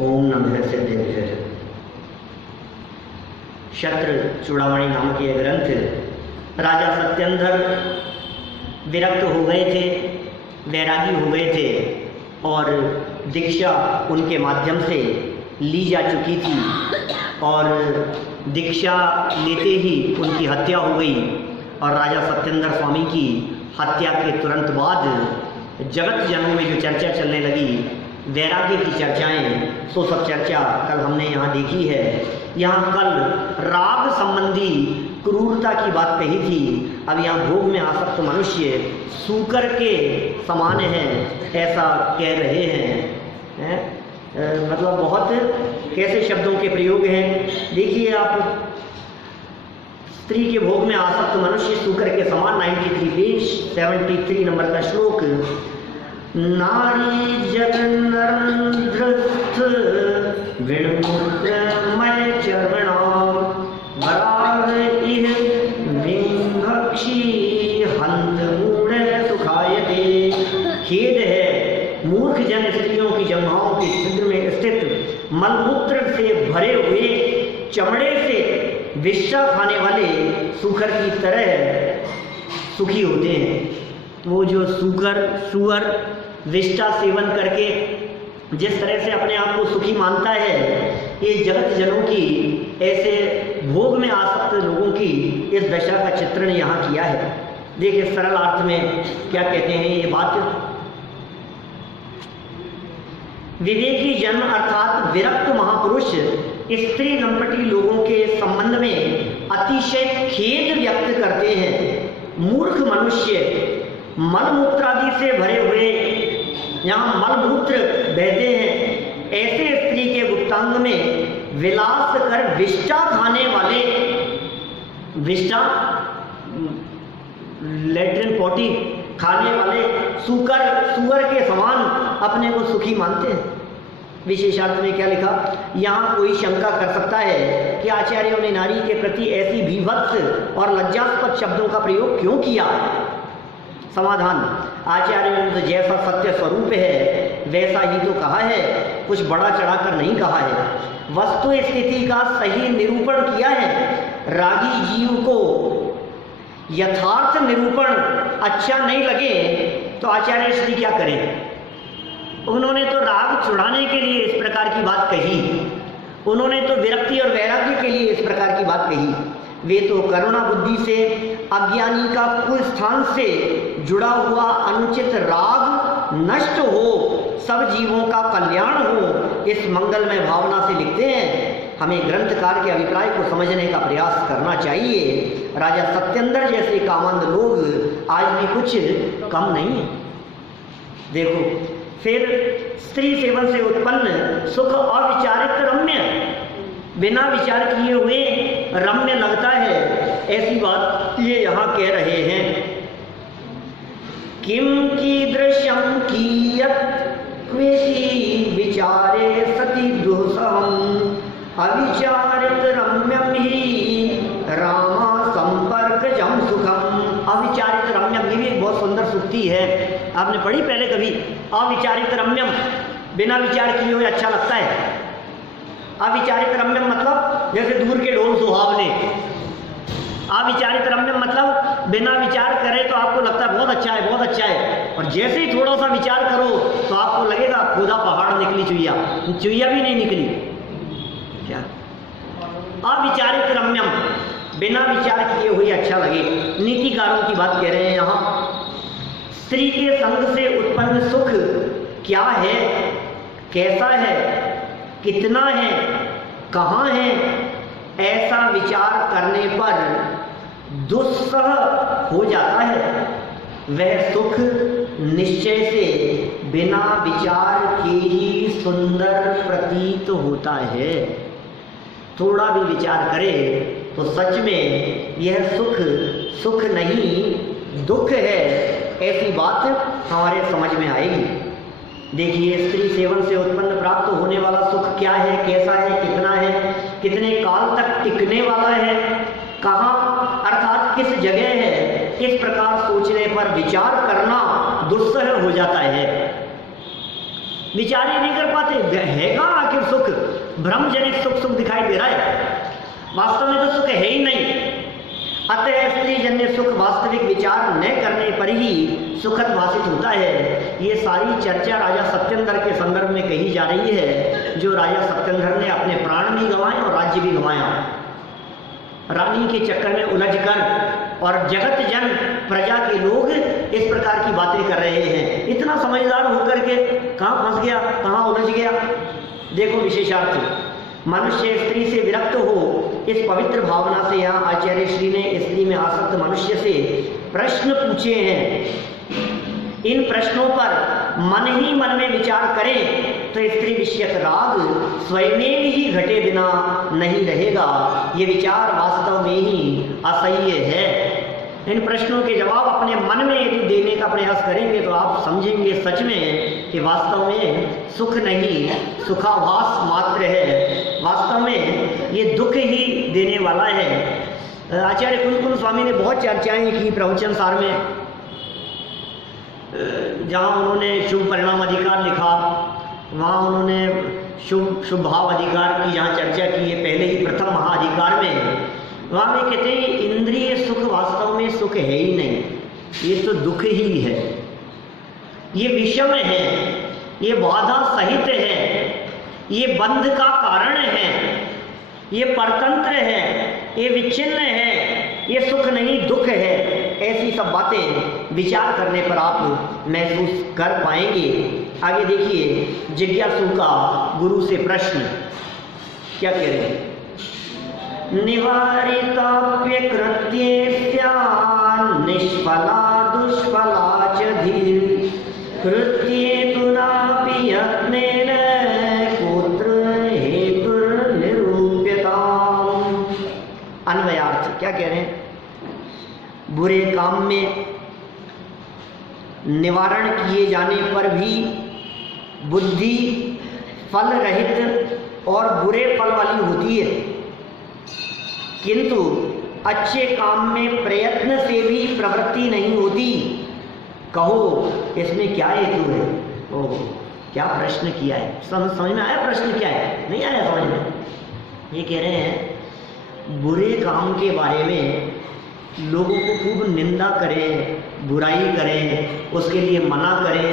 ओम नमः सिद्धेश्वर। शत्र चूड़ामणि नामक यह ग्रंथ राजा सत्येंद्र विरक्त हो गए थे, वैरागी हो गए थे और दीक्षा उनके माध्यम से ली जा चुकी थी और दीक्षा लेते ही उनकी हत्या हो गई। और राजा सत्येंद्र स्वामी की हत्या के तुरंत बाद जगत जनों में जो चर्चा चलने लगी, वैराग्य की चर्चाएं, सो सब चर्चा कल हमने यहाँ देखी है। यहाँ कल राग संबंधी क्रूरता की बात कही थी, अब यहाँ भोग में आसक्त मनुष्य सूकर के समान है ऐसा कह रहे हैं, मतलब बहुत कैसे शब्दों के प्रयोग हैं। देखिए आप, स्त्री के भोग में आसक्त मनुष्य सूकर के समान, 93 पेज 73 नंबर का श्लोक। नारी जगन्नर्धस्थ विणमुद्रमय चरणा बराह इह विंभक्षी हंत मूढ़ सुखायते। खेद है मूर्ख जन स्त्रियों की जंघाओं के छिद्र में स्थित मलमूत्र से भरे हुए चमड़े से विष्ठा खाने वाले सूकर की तरह सुखी होते हैं। वो जो सुअर विष्ठा सेवन करके जिस तरह से अपने आप को सुखी मानता है, ये जगत जनों की, ऐसे भोग में आसक्त लोगों की इस दशा का चित्रण यहाँ किया है। देखिए सरल अर्थ में क्या कहते हैं ये बात। विवेकी जन अर्थात विरक्त महापुरुष स्त्री लंपटी लोगों के संबंध में अतिशय खेद व्यक्त करते हैं। मूर्ख मनुष्य मलमूत्रादि से भरे हुए, यहाँ मलमूत्र बहते हैं, ऐसे स्त्री के गुप्तांग में विलास कर विष्ठा खाने वाले, विष्ठा लेट्रिन पोटी खाने वाले सुअर के समान अपने को सुखी मानते हैं। विशेषार्थ में क्या लिखा, यहाँ कोई शंका कर सकता है कि आचार्यों ने नारी के प्रति ऐसी भीभत्स और लज्जास्पद शब्दों का प्रयोग क्यों किया। समाधान, आचार्यों ने तो जैसा सत्य स्वरूप है वैसा ही तो कहा है, कुछ बड़ा चढ़ाकर नहीं कहा है। वस्तु स्थिति का सही निरूपण किया है। रागी जीव को यथार्थ निरूपण अच्छा नहीं लगे तो आचार्य श्री क्या करें। उन्होंने तो राग छुड़ाने के लिए इस प्रकार की बात कही, उन्होंने तो विरक्ति और वैराग्य के लिए इस प्रकार की बात कही। वे तो करुणा बुद्धि से अज्ञानी का कुल स्थान से जुड़ा हुआ अनुचित राग नष्ट हो, सब जीवों का कल्याण हो, इस मंगलमय भावना से लिखते हैं। हमें ग्रंथकार के अभिप्राय को समझने का प्रयास करना चाहिए। राजा सत्येंद्र जैसे कामंद लोग आज भी कुछ कम नहीं है। देखो फिर स्त्री सेवन से उत्पन्न सुख अविचारित रम्य, बिना विचार किए हुए रम्य लगता है, ऐसी बात ये यहाँ कह रहे हैं। किम कीदृशं कियत् क्वेति विचारे सति दुःसहम् अविचारित रम्यम ही रामा संपर्कजं सुखम। अविचारित रम्यम, ये भी एक बहुत सुंदर सूक्ति है, आपने पढ़ी पहले कभी। अविचारित रम्यम, बिना विचार किए हुए अच्छा लगता है। अविचारित रम्यम मतलब जैसे दूर के ढोल सुहावने। अविचारित रम्यम मतलब बिना विचार करे तो आपको लगता है बहुत अच्छा है, बहुत अच्छा है, और जैसे ही थोड़ा सा विचार करो तो आपको लगेगा खुदा पहाड़ निकली चुईया, चुईया भी नहीं निकली। क्या अविचारित रम्यम, बिना विचार किए हुए अच्छा लगे। नीतिकारों की बात कह रहे हैं यहाँ। स्त्री के संग से उत्पन्न सुख क्या है, कैसा है, कितना है, कहाँ है, ऐसा विचार करने पर दुस्सह हो जाता है। वह सुख निश्चय से बिना विचार के ही सुंदर प्रतीत होता है। थोड़ा भी विचार करे तो सच में यह सुख नहीं दुख है, ऐसी बात हमारे समझ में आएगी। देखिए स्त्री सेवन से उत्पन्न प्राप्त होने वाला सुख क्या है, कैसा है, कितना है, कितने काल तक टिकने वाला है, कहाँ अर्थात किस जगह है, इस प्रकार सोचने पर विचार करना दुस्सह हो जाता है। विचार ही नहीं कर पाते। है कहाँ आखिर सुख? भ्रमजनित सुख सुख दिखाई दे रहा है, वास्तव में तो सुख है ही नहीं। अतः स्त्री जन्य सुख वास्तविक विचार न करने पर ही सुखद भाषित होता है। ये सारी चर्चा राजा सत्येंद्र के संदर्भ में कही जा रही है, जो राजा सत्येंद्र ने अपने प्राण भी गंवाए और राज्य भी गंवाया, रानी के चक्कर में उलझकर, और जगत जन प्रजा के लोग इस प्रकार की बातें कर रहे हैं। इतना समझदार होकर के कहाँ फंस गया, कहाँ उलझ गया। देखो विशेषार्थ, मनुष्य स्त्री से विरक्त हो, इस पवित्र भावना से यहाँ आचार्य श्री ने स्त्री में आसक्त मनुष्य से प्रश्न पूछे हैं। इन प्रश्नों पर मन ही मन में विचार करें तो स्त्री विषयक राग स्वयं ही घटे बिना नहीं रहेगा। ये विचार वास्तव में ही असह्य है। इन प्रश्नों के जवाब अपने मन में यदि देने का प्रयास करेंगे तो आप समझेंगे सच में कि वास्तव में सुख नहीं, सुखाभास मात्र है। वास्तव में ये दुख ही देने वाला है। आचार्य कुंकुम स्वामी ने बहुत चर्चाएं की प्रवचन सार में, जहाँ उन्होंने शुभ परिणाम अधिकार लिखा, वहाँ उन्होंने शुभ भाव अधिकार की जहाँ चर्चा की है पहले ही प्रथम महाअधिकार में, वहाँ वे कहते हैं इंद्रिय सुख वास्तव में सुख है ही नहीं, ये तो दुख ही है। ये विषम है, ये बाधा सहित है, ये बंध का कारण है, ये परतंत्र है, ये विच्छिन्न है, ये सुख नहीं दुख है। ऐसी सब बातें विचार करने पर आप महसूस कर पाएंगे। आगे देखिए, जिज्ञासु का गुरु से प्रश्न क्या कह रहे हैं। निवारिताप्य कृत्येस्या निष्फला दुष्फला च धीर कृत्ये तु नापि यत्नेन पुत्र हेतुर्निरूप्यताम्। अन्वयार्थ क्या कह रहे हैं। बुरे काम में निवारण किए जाने पर भी बुद्धि फल रहित और बुरे फल वाली होती है, किंतु अच्छे काम में प्रयत्न से भी प्रवृत्ति नहीं होती। कहो इसमें क्या हेतु है? ओह, क्या प्रश्न किया है। समझ में आया प्रश्न क्या है? नहीं आया समझ में। ये कह रहे हैं बुरे काम के बारे में लोगों को खूब निंदा करें, बुराई करें, उसके लिए मना करें,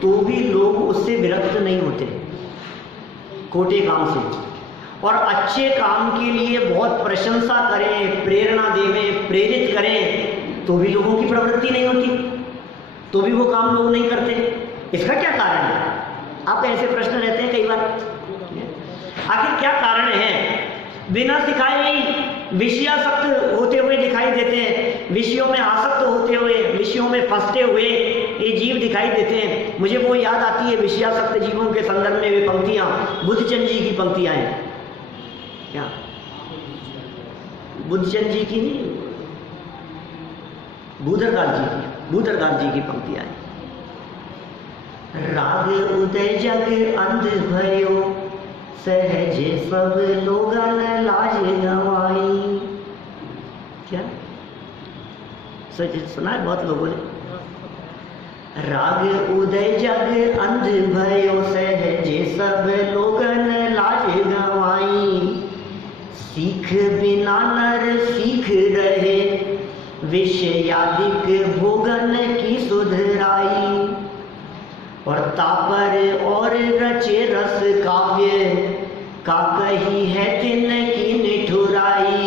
तो भी लोग उससे विरक्त नहीं होते खोटे काम से। और अच्छे काम के लिए बहुत प्रशंसा करें, प्रेरणा देवें, प्रेरित करें, तो भी लोगों की प्रवृत्ति नहीं होती, तो भी वो काम लोग नहीं करते। इसका क्या कारण है? आपका ऐसे प्रश्न रहते हैं कई बार, आखिर क्या कारण है? बिना सिखाए ही विषयासक्त होते हुए दिखाई देते हैं, विषयों में आसक्त होते हुए, विषयों में फंसते हुए ये जीव दिखाई देते हैं। मुझे वो याद आती है विषयासक्त जीवों के संदर्भ में वे पंक्तियाँ, बुद्धचंद जी की पंक्तियाँ हैं। क्या बुद्धचंद जी की नहीं, भूदरगार जी की पंक्तियाँ हैं। राग उदय जग अंध भयो सहजे सब लोगन लाज गवाई। क्या सुना है बहुत लोगों ने। राग उदय जग अंध भयो सहजे सब लोगन लाज गवाई। सीख बिना नर सीख रहे विषयादिक भोगन की सुधराई। और तापर और रचे रस काव्य का कही है तिन की निठुराई।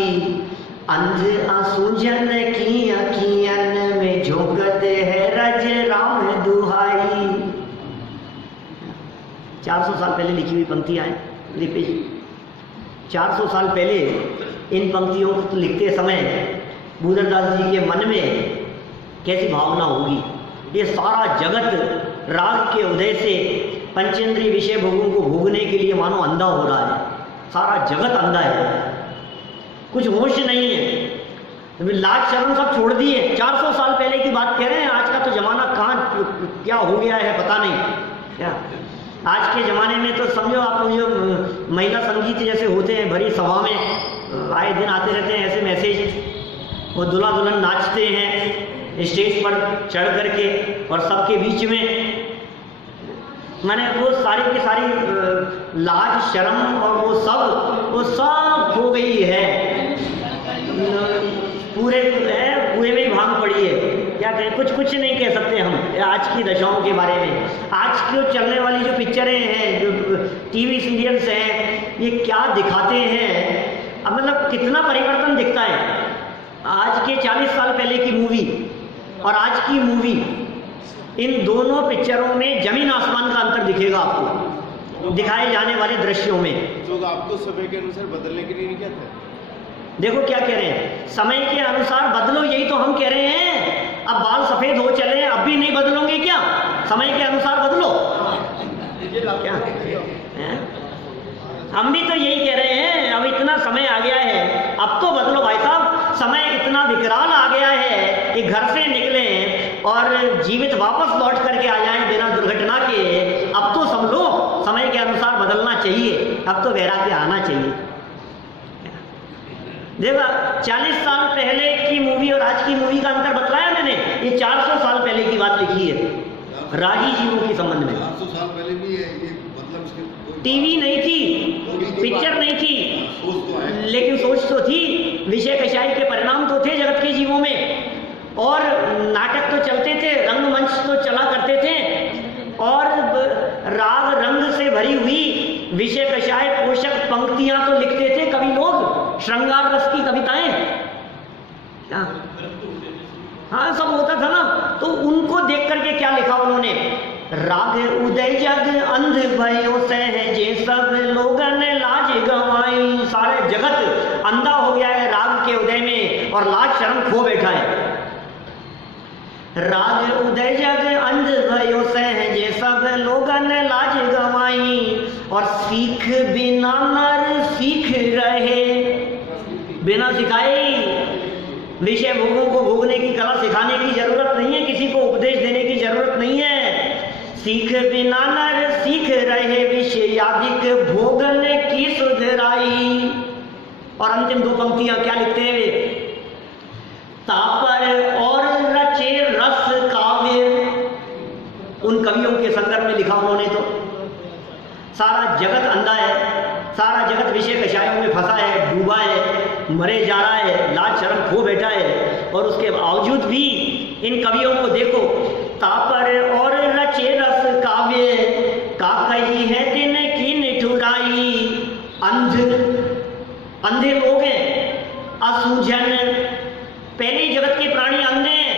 अंध असुजन की अखियन में झोंकत है रज राम दुहाई। 400 साल पहले लिखी हुई पंक्तियां हैं लिपि जी। 400 साल पहले इन पंक्तियों को लिखते समय भूदरदास जी के मन में कैसी भावना होगी। ये सारा जगत राग के उदय से पंचेंद्रिय विषय भोगों को भोगने के लिए मानो अंधा हो रहा है। सारा जगत अंधा है, कुछ होश नहीं है। लाज शर्म सब छोड़ दिए। 400 साल पहले की बात कह रहे हैं। आज का तो जमाना कहाँ क्या हो गया है पता नहीं। क्या आज के ज़माने में तो समझो आप, जो महिला संगीत जैसे होते हैं भरी सभा में आए दिन आते रहते हैं ऐसे मैसेज, वो दूल्हा दुल्हन नाचते हैं स्टेज पर चढ़ करके और सबके बीच में। मैंने वो सारी की सारी लाज शर्म और वो सब खो गई है, पूरे कुएं में ही भांग पड़ी है। क्या कहें, कुछ नहीं कह सकते हम आज की दशाओं के बारे में। आज की चलने वाली जो पिक्चरें हैं, जो टीवी सीरियल्स हैं, ये क्या दिखाते हैं, मतलब कितना परिवर्तन दिखता है। आज के 40 साल पहले की मूवी और आज की मूवी, इन दोनों पिक्चरों में जमीन आसमान का अंतर दिखेगा आपको, दिखाए जाने वाले दृश्यों में। तो आप तो समय के अनुसार बदलने के लिए नहीं कहते? देखो क्या कह रहे हैं, समय के अनुसार बदलो, यही तो हम कह रहे हैं। अब बाल सफेद हो चले, अब भी नहीं बदलोगे क्या? समय के अनुसार बदलो क्या है? हम भी तो यही कह रहे हैं, अब इतना समय आ गया है, अब तो बदलो भाई साहब। समय इतना विकराल आ गया है कि घर से निकले और जीवित वापस लौट करके आ जाएं बिना दुर्घटना के। अब तो समझो समय के अनुसार बदलना चाहिए, अब तो वैराग्य आना चाहिए। देखा 40 साल पहले की मूवी और आज की मूवी का अंतर बतलाया मैंने। ये 400 साल पहले की बात लिखी है रागी जीवों के संबंध में। 400 साल पहले भी ये मतलब टीवी नहीं थी, पिक्चर नहीं थी, सोच तो है, लेकिन सोच तो थी। विषय कषाय के परिणाम तो थे जगत के जीवों में, और नाटक तो चलते थे, रंगमंच तो चला करते थे, और राग रंग से भरी हुई विषय कषाय पोषक पंक्तियां तो लिखते थे कवि लोग, श्रृंगार रस की कविताएं, हाँ सब होता था ना। तो उनको देख करके क्या लिखा उन्होंने, राग उदय जग अंध भयो सहजे सब लोगन लाज गवाई। सारे जगत अंधा हो गया है राग के उदय में, और लाज शर्म खो बैठा है। राग उदय जग अंध भयो सहजे सब लोगन लाज गवाई, और सीख बिना नर सीख रहे। बिना सिखाए विषय भोगों को भोगने की कला सिखाने की जरूरत नहीं है, किसी को उपदेश देने की जरूरत नहीं है। सीख बिना नर सीख रहे विषयादिक भोगने की सुधराई। और अंतिम दो पंक्तियां क्या लिखते हैं वे, तापर और रचे रस काव्य। उन कवियों के संदर्भ में लिखा उन्होंने तो, सारा जगत अंधा है, सारा जगत विषय कषायों में फंसा है, डूबा है, मरे जा रहा है, लाज शर्म खो बैठा है, और उसके बावजूद भी इन कवियों को देखो, तापर और रचे रस काव्य, का कही है दिन की निठुराई। अंधे लोग हैं, असूझन, पहले जगत के प्राणी अंधे हैं,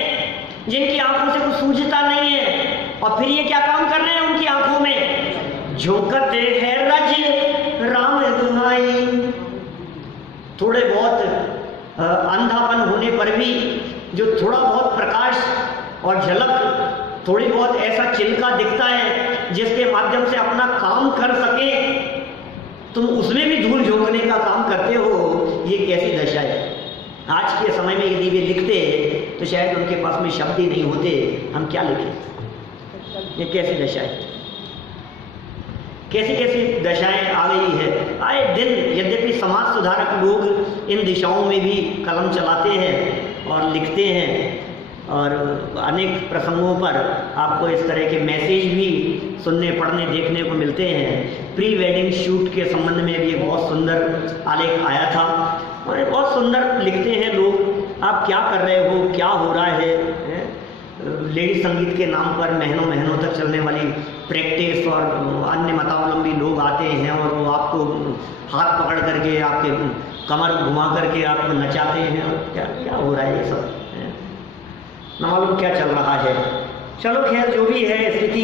जिनकी आंखों से कुछ सूझता नहीं है, और फिर ये क्या काम कर रहे हैं, उनकी आंखों में झोंकते हैं रज राम दुहाई। थोड़े बहुत अंधापन होने पर भी जो थोड़ा बहुत प्रकाश और झलक, थोड़ी बहुत ऐसा चिल्का दिखता है जिसके माध्यम से अपना काम कर सके, तुम उसमें भी धूल झोंकने का काम करते हो। ये कैसी दशा है। आज के समय में यदि वे लिखते तो शायद उनके पास में शब्द ही नहीं होते, हम क्या लिखें। ये कैसी दशा है, कैसी कैसी दशाएं आ गई है आए दिन। यद्यपि समाज सुधारक लोग इन दिशाओं में भी कलम चलाते हैं और लिखते हैं, और अनेक प्रसंगों पर आपको इस तरह के मैसेज भी सुनने पढ़ने देखने को मिलते हैं। प्री वेडिंग शूट के संबंध में भी एक बहुत सुंदर आलेख आया था, और बहुत सुंदर लिखते हैं लोग, आप क्या कर रहे हो, क्या हो रहा है। लेडी संगीत के नाम पर महीनों महीनों तक चलने वाली प्रैक्टिस, और अन्य मतावलंबी लोग आते हैं और वो आपको हाथ पकड़ करके आपके कमर घुमा करके आपको नचाते हैं, और क्या क्या हो रहा है ये सब, न मालूम क्या चल रहा है। चलो खैर जो भी है स्थिति,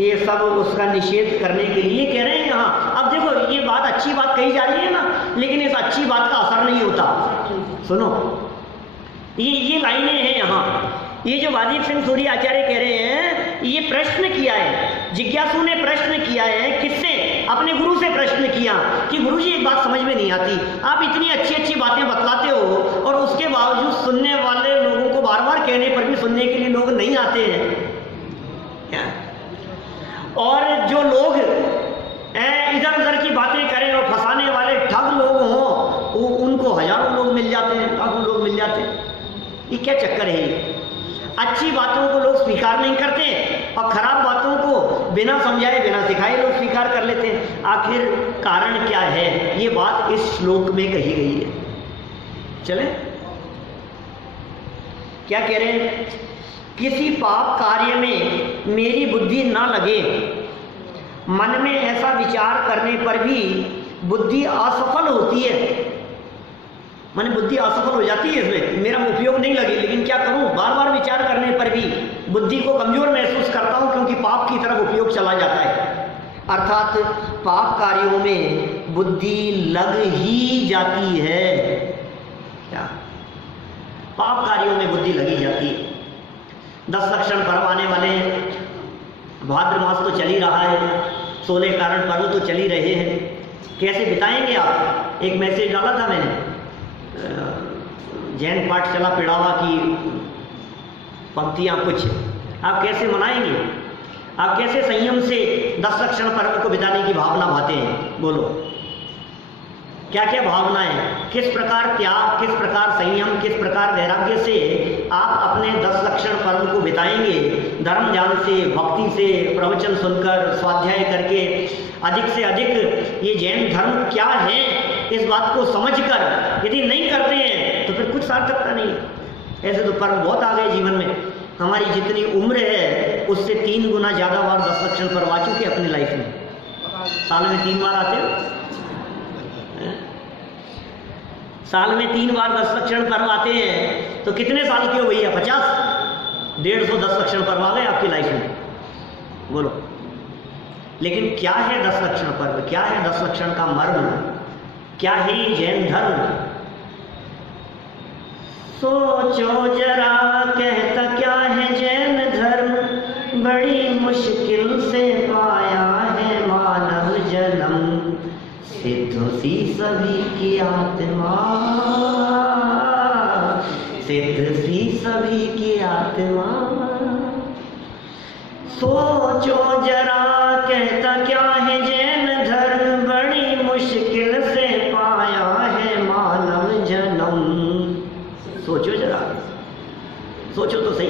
ये सब उसका निषेध करने के लिए कह रहे हैं यहाँ। अब देखो ये बात अच्छी बात कही जा रही है ना, लेकिन इस अच्छी बात का असर नहीं होता। सुनो ये लाइनें हैं यहाँ, ये जो वाजिब सिंह सूरी आचार्य कह रहे हैं, ये प्रश्न किया है, जिज्ञासु ने प्रश्न किया है। किससे? अपने गुरु से प्रश्न किया कि गुरुजी एक बात समझ में नहीं आती, आप इतनी अच्छी अच्छी बातें बतलाते हो और उसके बावजूद सुनने वाले लोगों को बार बार कहने पर भी सुनने के लिए लोग नहीं आते हैं क्या? और जो लोग इधर उधर की बातें करें और फंसाने वाले ठग लोग हों, उनको हजारों लोग मिल जाते हैं, लाखों लोग मिल जाते हैं। ये क्या चक्कर है? अच्छी बातों को लोग स्वीकार नहीं करते और खराब बातों को बिना समझाए बिना सिखाए लोग स्वीकार कर लेते हैं। आखिर कारण क्या है, ये बात इस श्लोक में कही गई है। चले क्या कह रहे हैं, किसी पाप कार्य में मेरी बुद्धि ना लगे, मन में ऐसा विचार करने पर भी बुद्धि असफल होती है। माने बुद्धि असफल हो जाती है, इसमें मेरा उपयोग नहीं लगे, लेकिन क्या करूं, बार बार विचार करने पर भी बुद्धि को कमजोर महसूस करता हूं, क्योंकि पाप की तरफ उपयोग चला जाता है। अर्थात पाप कार्यों में बुद्धि लग ही जाती है। क्या पाप कार्यों में बुद्धि लगी जाती है। 10 लक्षण पर्व आने वाले हैं, भाद्र मास तो चल ही रहा है, 16 कारण पर्व तो चल ही रहे हैं। कैसे बिताएंगे आप? एक मैसेज डाला था मैंने, जैन पाठशाला पिड़ावा की पंक्तियां कुछ, आप कैसे मनाएंगे, आप कैसे संयम से 10 लक्षण पर्व को बिताने की भावना भाते हैं? बोलो, क्या क्या भावनाएं, किस प्रकार त्याग, किस प्रकार संयम, किस प्रकार वैराग्य से आप अपने 10 लक्षण पर्व को बिताएंगे? धर्म ज्ञान से, भक्ति से, प्रवचन सुनकर, स्वाध्याय करके, अधिक से अधिक ये जैन धर्म क्या है इस बात को समझकर यदि नहीं करते हैं तो फिर कुछ सार्थकता नहीं है। ऐसे तो पर्व बहुत आ गए जीवन में, हमारी जितनी उम्र है उससे 3 गुना ज़्यादा बार 10 लक्षण पर्व आ चुके अपनी लाइफ में। साल में 3 बार आते हैं, साल में 3 बार 10 लक्षण पर्व आते हैं, तो कितने साल के हो भैया? 50, 150 10 लक्षण पर्व आ गए आपकी लाइफ में। बोलो, लेकिन क्या है 10 लक्षण पर्व, क्या है 10 लक्षण का मर्म, क्या है ये जैन धर्म? सोचो जरा, कहता क्या है जैन धर्म, बड़ी मुश्किल से पाया है मानव जन्म, सिद्ध सी सभी की आत्मा, सिद्ध सी सभी की आत्मा। सोचो जरा, कहता क्या है जैन धर्म, बड़ी मुश्किल से पाया है मानव जन्म। सोचो जरा, सोचो तो सही,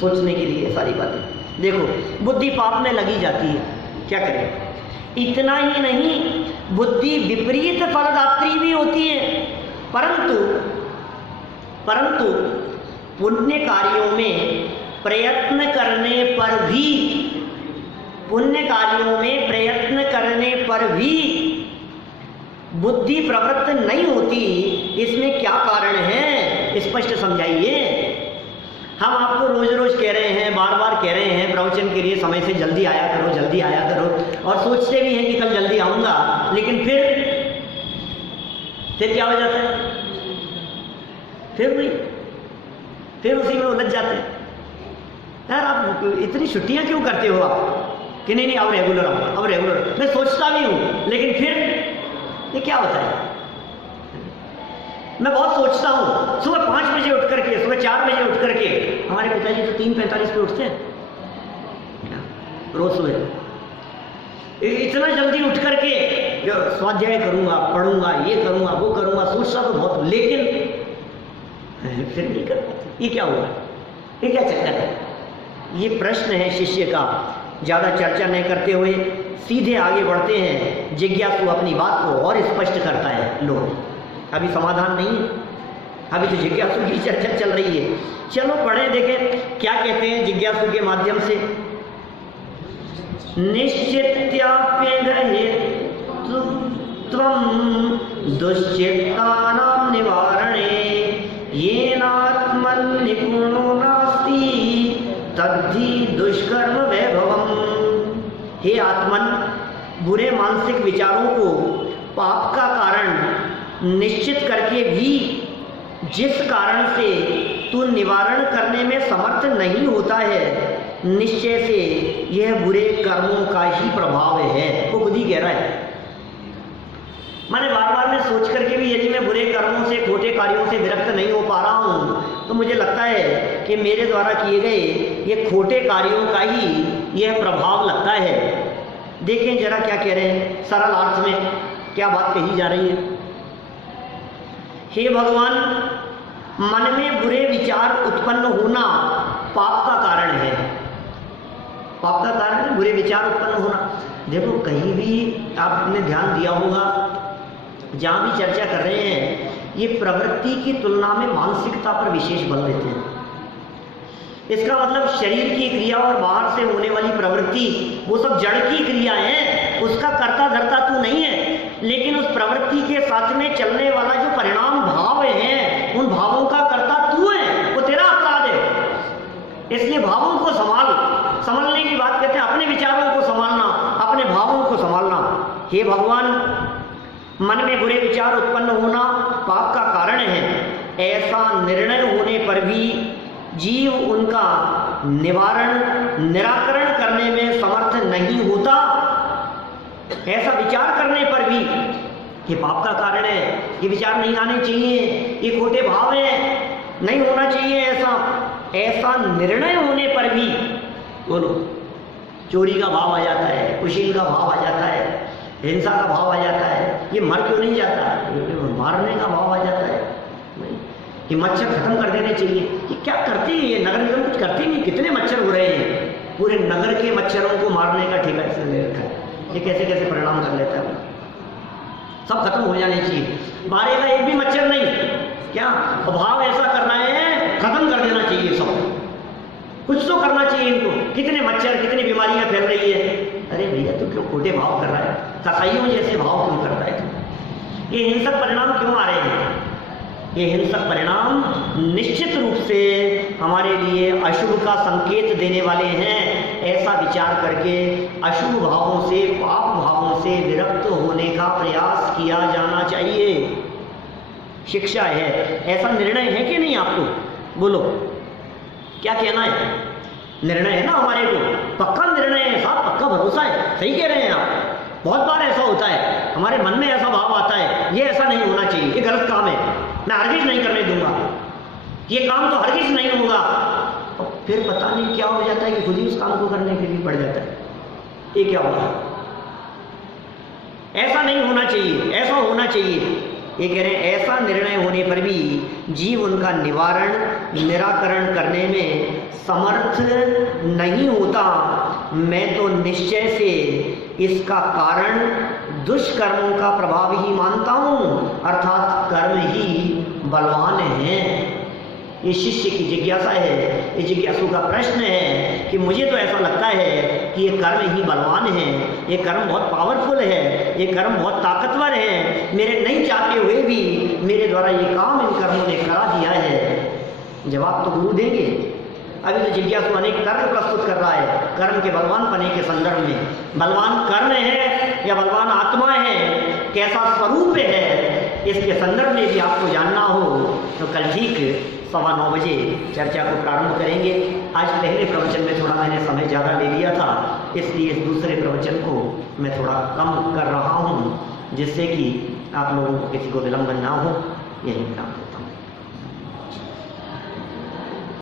सोचने के लिए सारी बातें। देखो, बुद्धि पाप में लगी जाती है, क्या करें? इतना ही नहीं, बुद्धि विपरीत फलदात्री भी होती है। परंतु पुण्य कार्यों में प्रयत्न करने पर भी, पुण्य कार्यों में प्रयत्न करने पर भी बुद्धि प्रवृत्त नहीं होती। इसमें क्या कारण है, स्पष्ट समझाइए। हम आपको रोज रोज कह रहे हैं, बार बार कह रहे हैं प्रवचन के लिए समय से जल्दी आया करो, जल्दी आया करो, और सोचते भी हैं कि कल जल्दी आऊँगा, लेकिन फिर क्या हो जाता है? फिर उसी में उलझ जाते हैं। यार आप इतनी छुट्टियाँ क्यों करते हो आप? कि नहीं अब रेगुलर आऊँगा, अब रेगुलर। मैं सोचता भी हूँ, लेकिन फिर ये क्या होता है? मैं बहुत सोचता हूँ, सुबह 5 बजे उठ करके, सुबह 4 बजे उठ करके, हमारे पिताजी तो 3:45 पे उठते हैं रोज सुबह। इतना जल्दी उठ करके स्वाध्याय करूँगा, पढ़ूंगा, ये करूँगा, वो करूँगा, सोचता तो बहुत, लेकिन फिर नहीं कर पाते। ये क्या हुआ? ये क्या चक्कर है? ये प्रश्न है शिष्य का। ज़्यादा चर्चा नहीं करते हुए सीधे आगे बढ़ते हैं। जिज्ञासु अपनी बात को और स्पष्ट करता है। लो, अभी समाधान नहीं है, अभी तो जिज्ञासु की चर्चा चल रही है। चलो पढ़ें, देखें क्या कहते हैं जिज्ञासु के माध्यम से। निश्चित्याप्यगहे त्वं दुश्चित्तानां निवारणे येनात्मन्निपुणो नास्ति तद्धि दुष्कर्म वैभवम्। हे आत्मन, बुरे मानसिक विचारों को पाप का कारण निश्चित करके भी जिस कारण से तू निवारण करने में समर्थ नहीं होता है, निश्चय से यह बुरे कर्मों का ही प्रभाव है। वो खुद ही कह रहा है। मैंने बार बार मैं सोच करके भी यदि मैं बुरे कर्मों से, खोटे कार्यों से विरक्त नहीं हो पा रहा हूँ, तो मुझे लगता है कि मेरे द्वारा किए गए ये खोटे कार्यों का ही यह प्रभाव लगता है। देखें जरा क्या कह रहे हैं, सरल अर्थ में क्या बात कही जा रही है। हे भगवान, मन में बुरे विचार उत्पन्न होना पाप का कारण है, पाप का कारण है बुरे विचार उत्पन्न होना। देखो कहीं भी आपने ध्यान दिया होगा, जहाँ भी चर्चा कर रहे हैं, ये प्रवृत्ति की तुलना में मानसिकता पर विशेष बल देते हैं। इसका मतलब शरीर की क्रिया और बाहर से होने वाली प्रवृत्ति वो सब जड़ की क्रिया है, उसका कर्ता धर्ता तू नहीं है, लेकिन उस प्रवृत्ति के साथ में चलने वाला जो परिणाम भाव है, उन भावों का कर्ता तू है, वो तेरा अपराध है। इसलिए भावों को संभालने की बात कहते हैं, अपने विचारों को संभालना, अपने भावों को संभालना। हे भगवान, मन में बुरे विचार उत्पन्न होना पाप का कारण है, ऐसा निर्णय होने पर भी जीव उनका निराकरण करने में समर्थ नहीं होता। ऐसा विचार करने पर भी ये पाप का कारण है, ये विचार नहीं आने चाहिए, ये खोटे भाव है, नहीं होना चाहिए ऐसा निर्णय होने पर भी बोलो चोरी का भाव आ जाता है, कुशील का भाव आ जाता है, हिंसा का भाव आ जाता है। ये मर क्यों नहीं जाता? मारने का भाव आ जाता है कि मच्छर खत्म कर देने चाहिए। ये क्या करती है ये नगर निगम? कुछ करती नहीं। कितने मच्छर हो रहे हैं, पूरे नगर के मच्छरों को मारने का ठेका इसने ले रखा है। ये कैसे कैसे परिणाम कर लेता है, सब खत्म हो जाने चाहिए, मारेगा एक भी मच्छर नहीं। क्या भाव ऐसा करना है, खत्म कर देना चाहिए सब, कुछ तो करना चाहिए इनको। कितने मच्छर, कितनी बीमारियां फैल रही है। अरे भैया तू क्यों खोटे भाव कर रहा है, कसाईयों जैसे भाव क्यों करता है तू? ये हिंसक परिणाम क्यों आ रहे हैं? ये हिंसक परिणाम निश्चित रूप से हमारे लिए अशुभ का संकेत देने वाले हैं। ऐसा विचार करके अशुभ भावों से, पाप भावों से विरक्त होने का प्रयास किया जाना चाहिए। शिक्षा है, ऐसा निर्णय है कि नहीं आपको? बोलो क्या कहना है? निर्णय है ना हमारे को, पक्का निर्णय है साहब, पक्का भरोसा है। सही कह रहे हैं आप। बहुत बार ऐसा होता है, हमारे मन में ऐसा भाव आता है, ये ऐसा नहीं होना चाहिए, ये गलत काम है, मैं हरगिज नहीं करने दूंगा, ये काम तो हरगिज नहीं होगा। और फिर पता नहीं क्या हो जाता है कि खुद ही उस काम को करने के लिए बढ़ जाता है। ये क्या होगा? ऐसा नहीं होना चाहिए, ऐसा होना चाहिए। ये कह रहे हैं ऐसा निर्णय होने पर भी जीव उनका निराकरण करने में समर्थ नहीं होता। मैं तो निश्चय से इसका कारण दुष्कर्मों का प्रभाव ही मानता हूँ, अर्थात कर्म ही बलवान है। ये शिष्य की जिज्ञासा है, ये जिज्ञासु का प्रश्न है कि मुझे तो ऐसा लगता है कि ये कर्म ही बलवान है, ये कर्म बहुत पावरफुल है, ये कर्म बहुत ताकतवर है, मेरे नहीं चाहते हुए भी मेरे द्वारा ये काम इन कर्मों ने करा दिया है। जवाब तो गुरु देंगे। अभी तो जिज्ञासु अनेक तर्क प्रस्तुत कर रहा है कर्म के बलवान पने के संदर्भ में। बलवान कर्म है या बलवान आत्मा है, कैसा स्वरूप है, इसके संदर्भ में भी आपको जानना हो तो कल ठीक 9:15 बजे चर्चा को प्रारंभ करेंगे। आज पहले प्रवचन में थोड़ा मैंने समय ज़्यादा ले लिया था, इसलिए इस दूसरे प्रवचन को मैं थोड़ा कम कर रहा हूँ, जिससे कि आप लोगों को किसी को विलंबन ना हो। यही विराम देता हूँ।